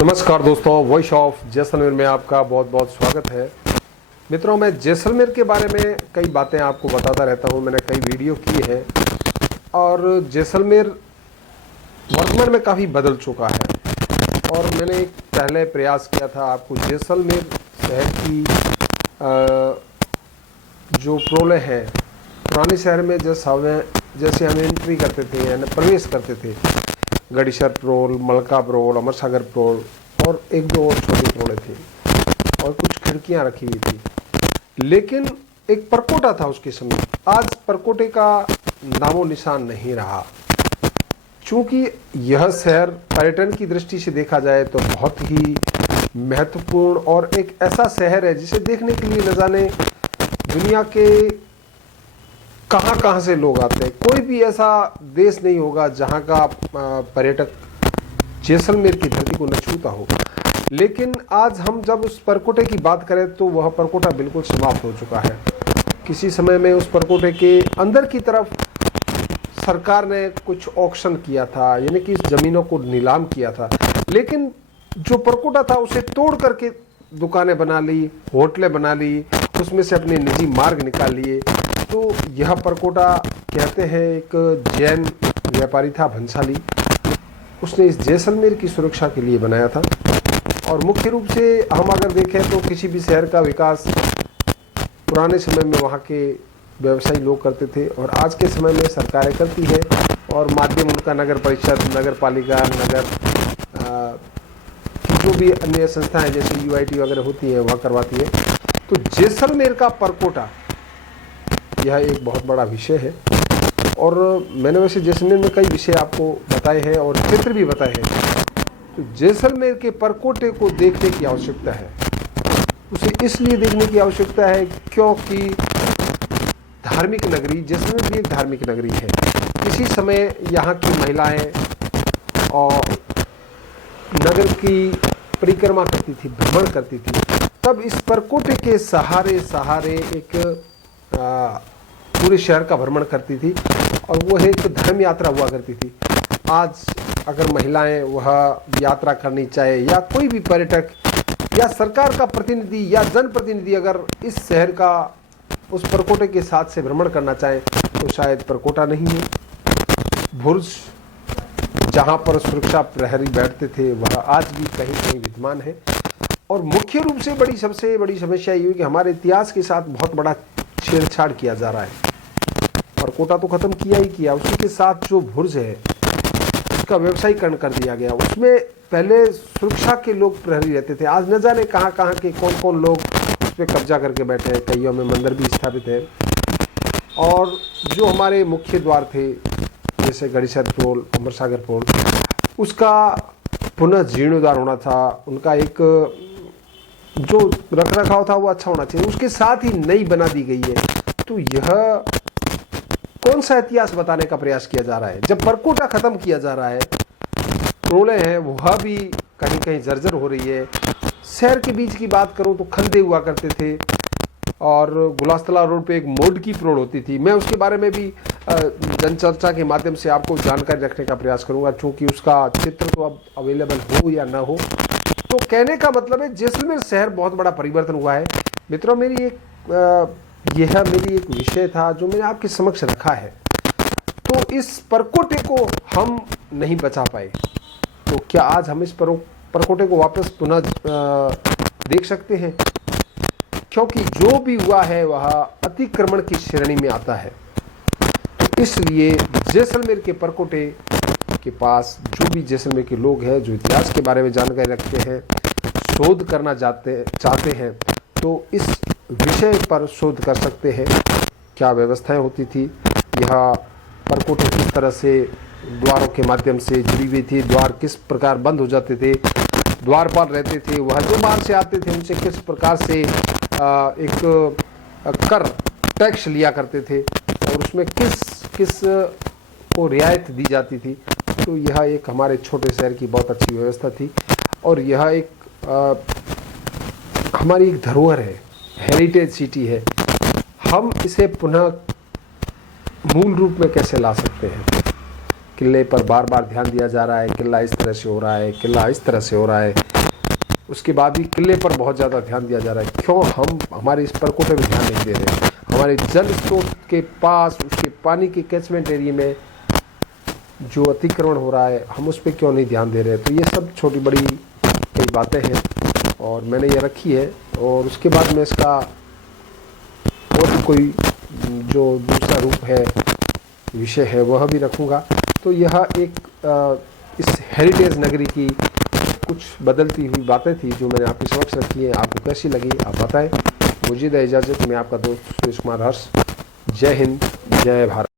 नमस्कार दोस्तों, voice of Jaisalmer में आपका बहुत बहुत स्वागत है। मित्रों, मैं जैसलमेर के बारे में कई बातें आपको बताता रहता हूं। मैंने कई वीडियो की है और जैसलमेर वर्तमान में काफ़ी बदल चुका है। और मैंने एक पहले प्रयास किया था आपको जैसलमेर शहर की जो प्रॉब्लम है, पुराने शहर में जैसे हम एंट्री करते थे यानी प्रवेश करते थे, गड़ीसर प्रोल, मलका प्रोल, अमर सागर प्रोल और एक दो और छोटी प्रोलें थी और कुछ खिड़कियां रखी हुई थी। लेकिन एक परकोटा था उसके समय। आज परकोटे का नामो निशान नहीं रहा। चूंकि यह शहर पर्यटन की दृष्टि से देखा जाए तो बहुत ही महत्वपूर्ण और एक ऐसा शहर है जिसे देखने के लिए न जाने दुनिया के कहाँ से लोग आते हैं। कोई भी ऐसा देश नहीं होगा जहाँ का पर्यटक जैसलमेर की धरती को न छूता हो। लेकिन आज हम जब उस परकोटे की बात करें तो वह परकोटा बिल्कुल समाप्त हो चुका है। किसी समय में उस परकोटे के अंदर की तरफ सरकार ने कुछ ऑक्शन किया था, यानी कि इस जमीनों को नीलाम किया था। लेकिन जो परकोटा था उसे तोड़ करके दुकानें बना ली, होटलें बना ली, उसमें से अपने निजी मार्ग निकाल लिए। तो यह परकोटा कहते हैं एक जैन व्यापारी था भंसाली, उसने इस जैसलमेर की सुरक्षा के लिए बनाया था। और मुख्य रूप से हम अगर देखें तो किसी भी शहर का विकास पुराने समय में वहाँ के व्यवसायी लोग करते थे और आज के समय में सरकारें करती है और माध्यम उनका नगर परिषद, नगर पालिका, जो भी अन्य संस्थाएं जैसे यूआईटी वगैरह होती है वह करवाती है। तो जैसलमेर का परकोटा यह एक बहुत बड़ा विषय है और मैंने वैसे जैसलमेर में कई विषय आपको बताए हैं और क्षेत्र भी बताए हैं। तो जैसलमेर के परकोटे को देखने की आवश्यकता है। उसे इसलिए देखने की आवश्यकता है क्योंकि धार्मिक नगरी, जैसलमेर भी एक धार्मिक नगरी है। किसी समय यहाँ की महिलाएं और नगर की परिक्रमा करती थी, भ्रमण करती थी, तब इस परकोटे के सहारे एक पूरे शहर का भ्रमण करती थी और वह एक धर्म यात्रा हुआ करती थी। आज अगर महिलाएं वह यात्रा करनी चाहे या कोई भी पर्यटक या सरकार का प्रतिनिधि या जनप्रतिनिधि अगर इस शहर का उस परकोटे के साथ से भ्रमण करना चाहे तो शायद परकोटा नहीं है। बुर्ज जहां पर सुरक्षा प्रहरी बैठते थे वह आज भी कहीं कहीं विद्यमान है। और मुख्य रूप से सबसे बड़ी समस्या ये है कि हमारे इतिहास के साथ बहुत बड़ा छेड़छाड़ किया जा रहा है। परकोटा तो खत्म किया ही किया, उसी के साथ जो बुर्ज है उसका व्यवसायीकरण कर दिया गया। उसमें पहले सुरक्षा के लोग प्रहरी रहते थे, आज न जाने कहाँ के कौन लोग उस पर कब्जा करके बैठे हैं। कईयों में मंदिर भी स्थापित है। और जो हमारे मुख्य द्वार थे जैसे गड़ीसर प्रोल, अमर सागर प्रोल, उसका पुनः जीर्णोद्धार होना था। उनका एक जो रख रखाव था वो अच्छा होना चाहिए। उसके साथ ही नई बना दी गई है। तो यह कौन सा इतिहास बताने का प्रयास किया जा रहा है जब परकोटा खत्म किया जा रहा है। प्रोले हैं वह भी कहीं कहीं जर्जर हो रही है। शहर के बीच की बात करूं तो खंडे हुआ करते थे और गुलास्तला रोड पे एक मोड की प्रोल होती थी। मैं उसके बारे में भी जनचर्चा के माध्यम से आपको जानकारी रखने का प्रयास करूंगा, क्योंकि उसका चित्र तो अब अवेलेबल हो या ना हो। तो कहने का मतलब है जैसलमेर शहर बहुत बड़ा परिवर्तन हुआ है। मित्रों, यह मेरी एक विषय था जो मैंने आपके समक्ष रखा है। तो इस परकोटे को हम नहीं बचा पाए, तो क्या आज हम इस परकोटे को वापस पुनः देख सकते हैं? क्योंकि जो भी हुआ है वह अतिक्रमण की श्रेणी में आता है। इसलिए जैसलमेर के परकोटे के पास जो भी जैसलमेर के लोग हैं जो इतिहास के बारे में जानकारी रखते हैं, शोध करना चाहते हैं, तो इस विषय पर शोध कर सकते हैं। क्या व्यवस्थाएं होती थी, यह परकोटे किस तरह से द्वारों के माध्यम से जुड़ी हुई थी, द्वार किस प्रकार बंद हो जाते थे, द्वारपाल रहते थे, वह जो बाहर से आते थे उनसे किस प्रकार से एक कर टैक्स लिया करते थे और उसमें किस को रियायत दी जाती थी। तो यह एक हमारे छोटे शहर की बहुत अच्छी व्यवस्था थी और यह एक हमारी एक धरोहर है, हेरिटेज सिटी है। हम इसे पुनः मूल रूप में कैसे ला सकते हैं? किले पर बार बार ध्यान दिया जा रहा है, किला इस तरह से हो रहा है, किला इस तरह से हो रहा है, उसके बाद भी किले पर बहुत ज़्यादा ध्यान दिया जा रहा है। क्यों हम हमारे इस परकोटे पे ध्यान नहीं दे रहे? हमारे जल स्रोत के पास, उसके पानी के कैचमेंट एरिया में जो अतिक्रमण हो रहा है, हम उस पर क्यों नहीं ध्यान दे रहे? तो ये सब छोटी बड़ी कई बातें हैं और मैंने ये रखी है। और उसके बाद मैं इसका और भी कोई जो दूसरा रूप है, विषय है, वह भी रखूँगा। तो यह एक इस हेरिटेज नगरी की कुछ बदलती हुई बातें थी जो मैंने आपके समक्ष रखी है। आपको कैसी लगी आप बताएं। मुझे दे इजाज़त, मैं आपका दोस्त सुरेश कुमार हर्ष। जय हिंद, जय भारत।